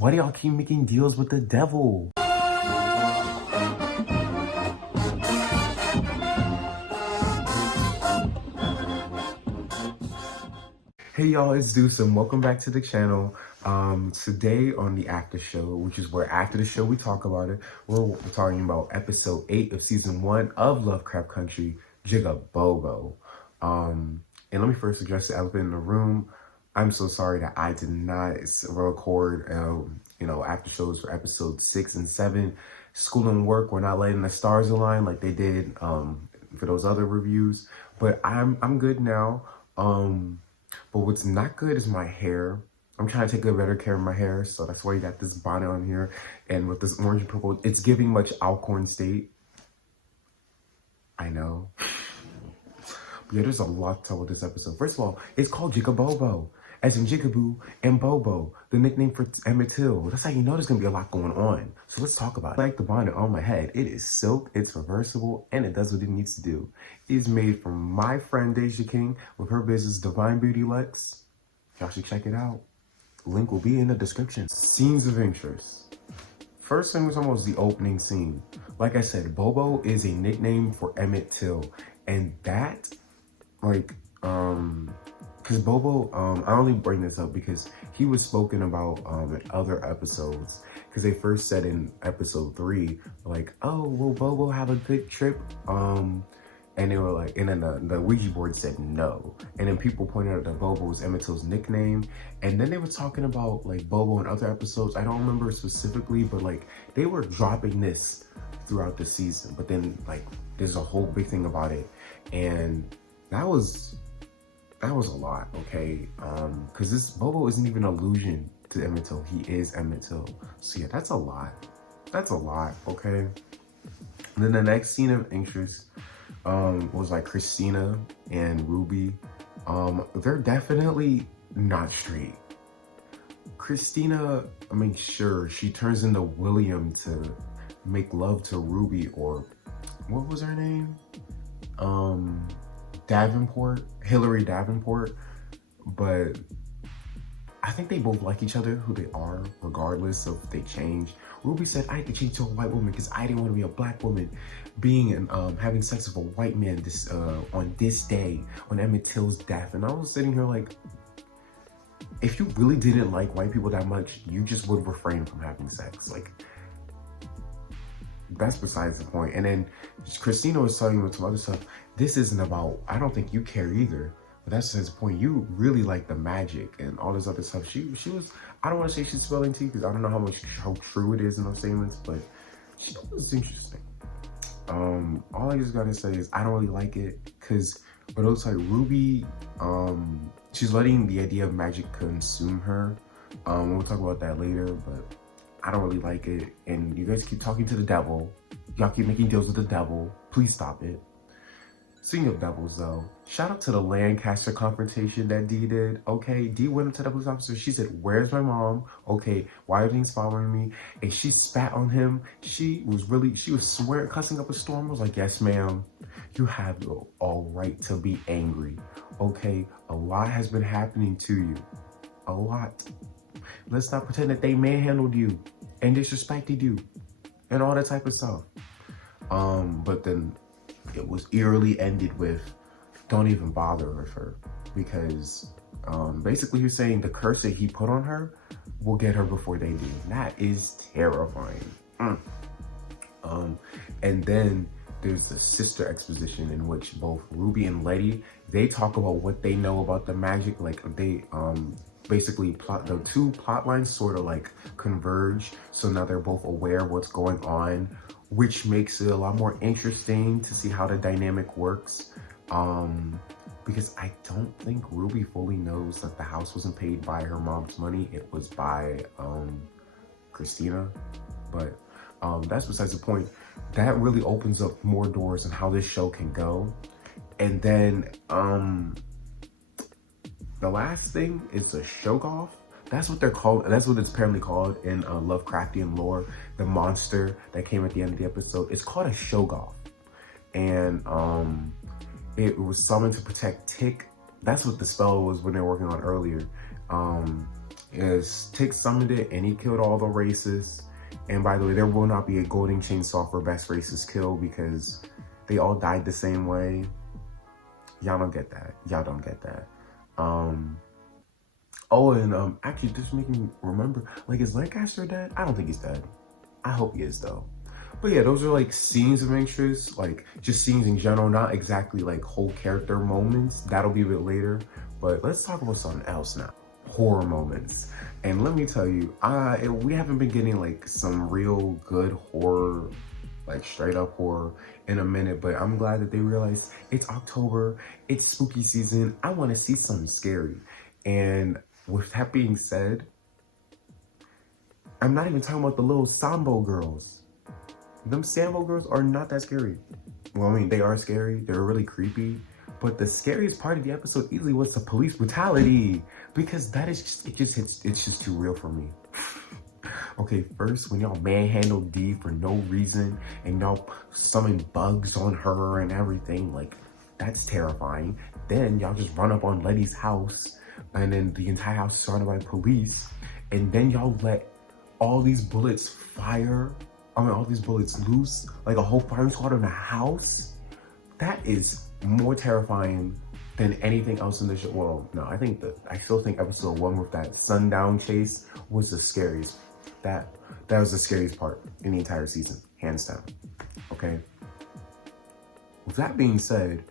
Why do y'all keep making deals with the devil? Hey y'all, it's Deuce and welcome back to the channel. Today on the after show, which is where after the show we talk about it, we're talking about episode 8 of season 1 of Lovecraft Country, Jigga Bobo. And let me first address the elephant in the room. I'm so sorry that I did not record, after shows for episode 6 and 7. School and work were not letting the stars align like they did for those other reviews. But I'm good now. But what's not good is my hair. I'm trying to take a better care of my hair, so that's why you got this bonnet on here. And with this orange and purple, it's giving much Alcorn State. I know. But yeah, there's a lot to tell with this episode. First of all, it's called Jigga Bobo, as in Jigaboo and Bobo, the nickname for Emmett Till. That's how you know there's gonna be a lot going on. So let's talk about it. Like the bonnet on my head, it is silk, it's reversible, and it does what it needs to do. It is made from my friend Deja King with her business Divine Beauty Lex. Y'all should check it out. Link will be in the description. Scenes of interest. First thing was almost the opening scene. Like I said, Bobo is a nickname for Emmett Till. And that, because Bobo, I only bring this up because he was spoken about in other episodes. Because they first said in episode 3, like, oh, will Bobo have a good trip? And they were like, and then the Ouija board said no. And then people pointed out that Bobo was Emmett Till's nickname. And then they were talking about like Bobo in other episodes. I don't remember specifically, but like they were dropping this throughout the season. But then like there's a whole big thing about it. And that was a lot, okay? Because this Bobo isn't even an allusion to Emmett Till. He is Emmett Till. So yeah, that's a lot. That's a lot, okay? And then the next scene of interest was like Christina and Ruby. They're definitely not straight. Christina, I mean, sure, she turns into William to make love to Ruby, or what was her name? Davenport, Hillary Davenport. But I think they both like each other, who they are, regardless of if they change. Ruby said, I had to change to a white woman because I didn't want to be a black woman being and having sex with a white man on this day, on Emmett Till's death. And I was sitting here like, if you really didn't like white people that much, you just would refrain from having sex. Like, that's besides the point. And then Christina was telling me some other stuff. This isn't about, I don't think you care either. But that's his point. You really like the magic and all this other stuff. She was, I don't want to say she's spelling tea because I don't know how true it is in those statements, but she was interesting. All I just gotta say is I don't really like it because, but it looks like Ruby, she's letting the idea of magic consume her. We'll talk about that later, but I don't really like it. And you guys keep talking to the devil. Y'all keep making deals with the devil. Please stop it. Speaking of devils though, shout out to the Lancaster confrontation that Dee did. Okay, Dee went up to the police officer. She said, where's my mom? Okay, why are everything's following me? And she spat on him. She was swearing, cussing up a storm. I was like, yes, ma'am. You have all right to be angry. Okay, a lot has been happening to you. A lot. Let's not pretend that they manhandled you and disrespected you and all that type of stuff. But then it was eerily ended with, don't even bother with her, because basically you're saying the curse that he put on her will get her before they do. That is terrifying. And then there's the sister exposition in which both Ruby and Leti, they talk about what they know about the magic. Like they basically the two plot lines sort of like converge. So now they're both aware of what's going on, which makes it a lot more interesting to see how the dynamic works. Because I don't think Ruby fully knows that the house wasn't paid by her mom's money. It was by Christina. But that's besides the point. That really opens up more doors on how this show can go. And then the last thing is a shogoff. That's what they're called. That's what it's apparently called in Lovecraftian lore. The monster that came at the end of the episode. It's called a shogoff. And it was summoned to protect Tick. That's what the spell was when they were working on earlier. is Tick summoned it and he killed all the racists. And by the way, there will not be a golden chainsaw for best racist kill because they all died the same way. Y'all don't get that. Y'all don't get that. Oh, and actually, just making me remember, like, is Lancaster dead? I don't think he's dead. I hope he is though. But yeah, those are like scenes of interest, like just scenes in general, not exactly like whole character moments. That'll be a bit later. But let's talk about something else now. Horror moments. And let me tell you, we haven't been getting like some real good horror, like straight up horror in a minute, but I'm glad that they realized it's October, it's spooky season. I want to see something scary. And with that being said, I'm not even talking about the little Sambo girls. Them Sambo girls are not that scary. Well, I mean, they are scary. They're really creepy. But the scariest part of the episode easily was the police brutality. Because that is just, it's just too real for me. Okay, first, when y'all manhandle D for no reason and y'all summon bugs on her and everything, like, that's terrifying. Then y'all just run up on Letty's house and then the entire house is surrounded by police. And then y'all let all these bullets fire, all these bullets loose, like a whole firing squad in a house. That is more terrifying than anything else in the show. Well, no, I still think episode 1 with that sundown chase was the scariest. That was the scariest part in the entire season, hands down. Okay. With that being said,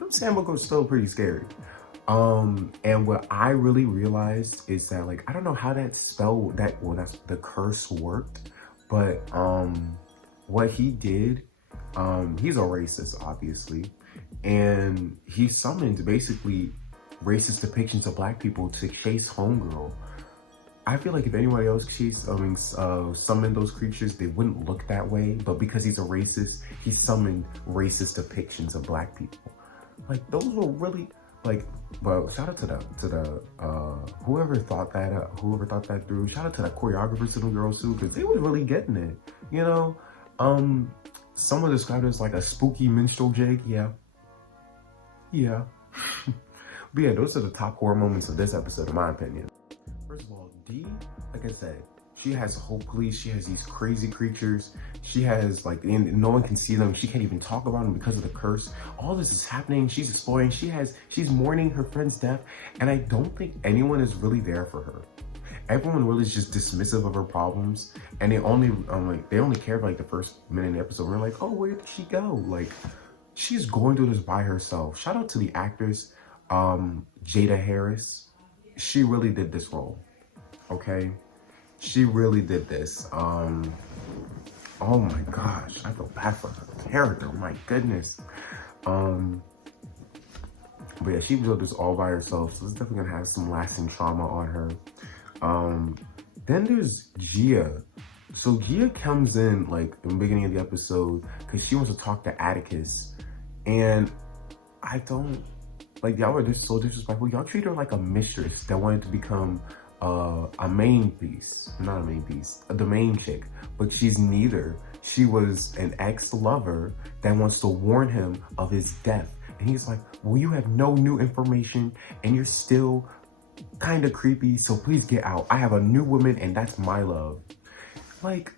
them Sambo girls still pretty scary. And what I really realized is that, like, I don't know how that spell that's the curse worked, but what he did, he's a racist, obviously, and he summoned basically racist depictions of black people to chase Homegirl. I feel like if anybody else summoned those creatures, they wouldn't look that way, but because he's a racist, he summoned racist depictions of black people. Like, those were really, like, but shout out to the whoever thought that through. Shout out to the choreographers to the girls too, because they were really getting it. You know, someone described it as like a spooky minstrel jig. Yeah. But yeah, those are the top horror moments of this episode, in my opinion. First of all, D, like I said, she has a whole police. She has these crazy creatures. She has, like, and no one can see them. She can't even talk about them because of the curse. All this is happening. She's exploring. She's mourning her friend's death. And I don't think anyone is really there for her. Everyone really is just dismissive of her problems. And they only care for like the first minute in the episode. We're like, oh, where did she go? Like, she's going through this by herself. Shout out to the actress, Jada Harris. She really did this role. Okay? She really did this. Oh my gosh, I feel bad for her character. My goodness. But yeah, she built this all by herself, so it's definitely gonna have some lasting trauma on her. Then there's Gia. So Gia comes in like in the beginning of the episode because she wants to talk to Atticus, and I don't like, y'all are just so disrespectful. Y'all treat her like a mistress that wanted to become a main piece, not a main piece, the main chick, but she's neither. She was an ex-lover that wants to warn him of his death. And he's like, well, you have no new information and you're still kind of creepy, so please get out. I have a new woman and that's my love. Like,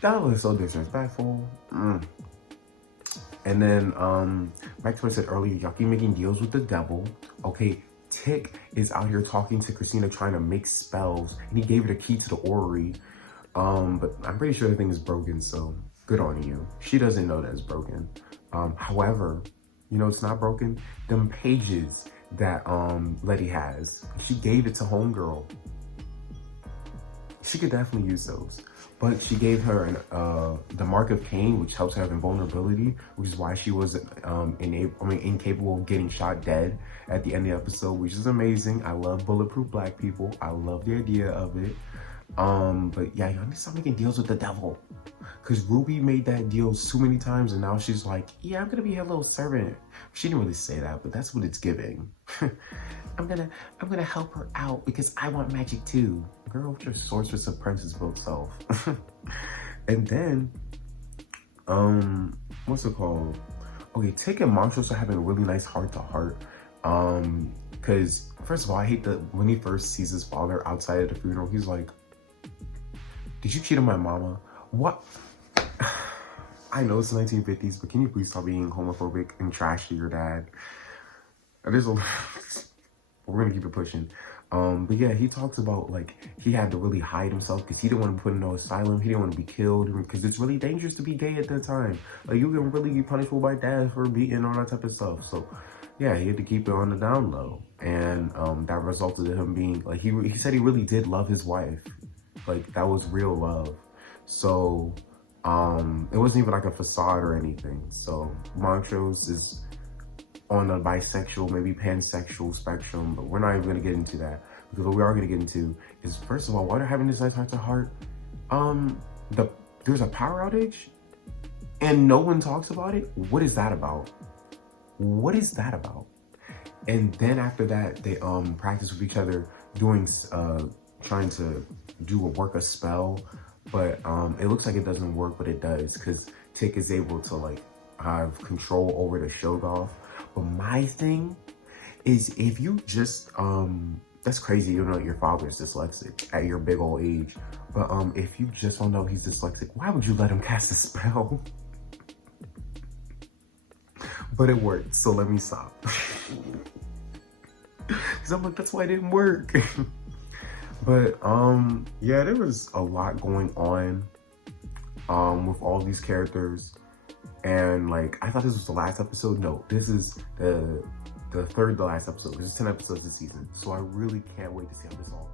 that was so disrespectful. And then, back to what I said earlier, y'all keep making deals with the devil. Okay, Tick is out here talking to Christina, trying to make spells, and he gave her the key to the orrery. But I'm pretty sure the thing is broken, so good on you. She doesn't know that it's broken. However, you know it's not broken? Them pages that Leti has. She gave it to Homegirl. She could definitely use those. But she gave her the Mark of Cain, which helps her have invulnerability, which is why she was incapable of getting shot dead at the end of the episode, which is amazing. I love bulletproof black people. I love the idea of it. But yeah, you need to stop making deals with the devil. Because Ruby made that deal so many times, and now she's like, yeah, I'm gonna be her little servant. She didn't really say that, but that's what it's giving. I'm gonna help her out because I want magic too. Girl, with your sorceress apprentice built self. And then, what's it called? Okay, Tick and Montrose are having a really nice heart-to-heart. Because, first of all, I hate that when he first sees his father outside of the funeral, he's like, did you cheat on my mama? What? I know it's the 1950s, but can you please stop being homophobic and trash to your dad? There's a we're gonna keep it pushing. But yeah, he talks about like he had to really hide himself because he didn't want to put in no asylum. He didn't want to be killed because it's really dangerous to be gay at that time. Like you can really be punishable by dad for beating all that type of stuff. So yeah, he had to keep it on the down low, and that resulted in him being like he said he really did love his wife, like that was real love. So it wasn't even like a facade or anything. So Montrose is on a bisexual, maybe pansexual spectrum, but we're not even gonna get into that because what we are gonna get into is, first of all, why they're having this nice heart to heart. There's a power outage and no one talks about it. What is that about? What is that about? And then after that, they practice with each other doing trying to work a spell, but it looks like it doesn't work, but it does because Tick is able to like have control over the Shoggoth. But my thing is, if you just that's crazy, you know your father's dyslexic at your big old age, but if you just don't know he's dyslexic, why would you let him cast a spell? But it worked, so let me stop. Because I'm like, that's why it didn't work. But yeah, there was a lot going on with all these characters, and like I thought this was the last episode. No, this is the third to last episode. There's 10 episodes this season, so I really can't wait to see how this all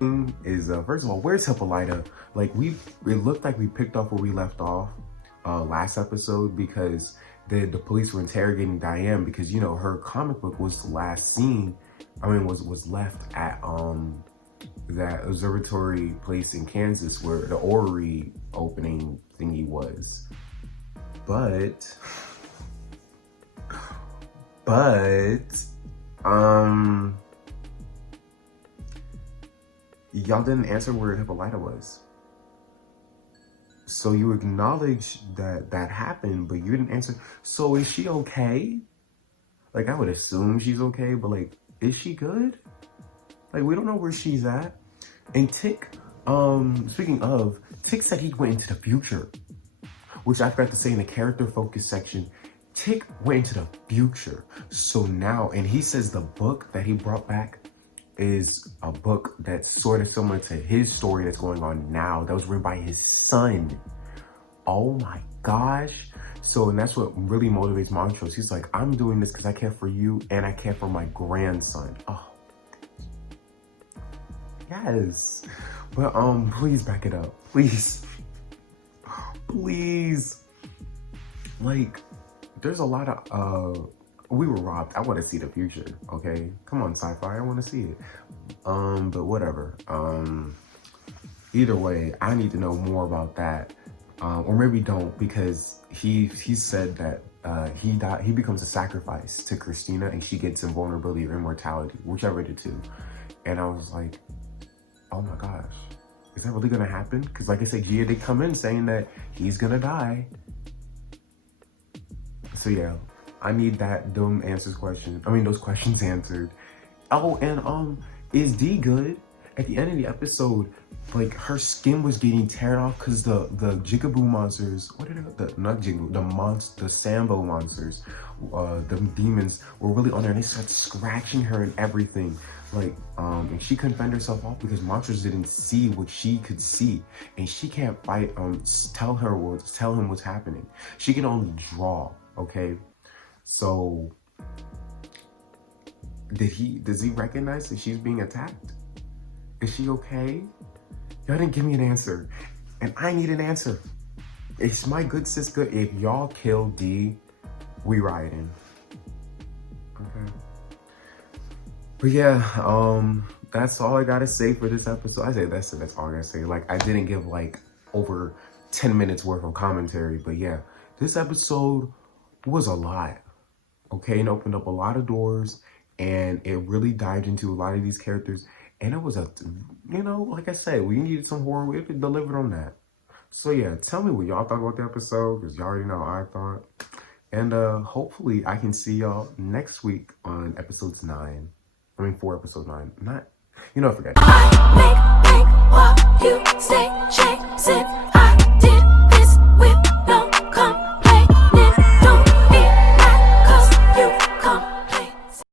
goes. Is first of all, where's Hippolyta? Like it looked like we picked up where we left off last episode, because the police were interrogating Diane because, you know, her comic book was the last scene. I mean, was left at that observatory place in Kansas where the orrery opening thingy was. But y'all didn't answer where Hippolyta was. So you acknowledge that that happened, but you didn't answer. So is she okay? Like, I would assume she's okay, but like, is she good? Like, we don't know where she's at. And Tick, speaking of, Tick said he went into the future, which I forgot to say in the character focus section. Tick went into the future. So now, and he says the book that he brought back is a book that's sort of similar to his story that's going on now, that was written by his son. Oh my gosh. So, and that's what really motivates Montrose. He's like, I'm doing this because I care for you and I care for my grandson. Oh, yes. But please back it up, please. Please. Like, there's a lot of we were robbed. I want to see the future, okay? Come on, sci-fi, I want to see it. But whatever. Either way, I need to know more about that. Or maybe don't, because he said that he becomes a sacrifice to Christina and she gets invulnerability or immortality, whichever the two. And I was like, oh my gosh, is that really gonna happen? Because like I said, Gia did come in saying that he's gonna die. So yeah, I need those questions answered. Oh, and is Dee good? At the end of the episode, like her skin was getting teared off because the Jigaboo monsters, the Sambo monsters, the demons were really on her, and they started scratching her and everything. Like, and she couldn't fend herself off because monsters didn't see what she could see, and she can't fight. Tell him what's happening. She can only draw. Okay, so does he recognize that she's being attacked? Is she okay? Y'all didn't give me an answer, and I need an answer. It's my good sis good. If y'all kill Dee, we rioting. Okay. But yeah, that's all I gotta say for this episode. I say that's all I gotta say. Like, I didn't give like over 10 minutes worth of commentary, but yeah, this episode was a lot. Okay, and opened up a lot of doors, and it really dived into a lot of these characters. And it was like I said, we needed some horror. We delivered on that. So yeah, tell me what y'all thought about the episode, because y'all already know how I thought. And hopefully I can see y'all next week on episodes 9. I mean 4 episode 9. Not, you know, forget. I make while you stay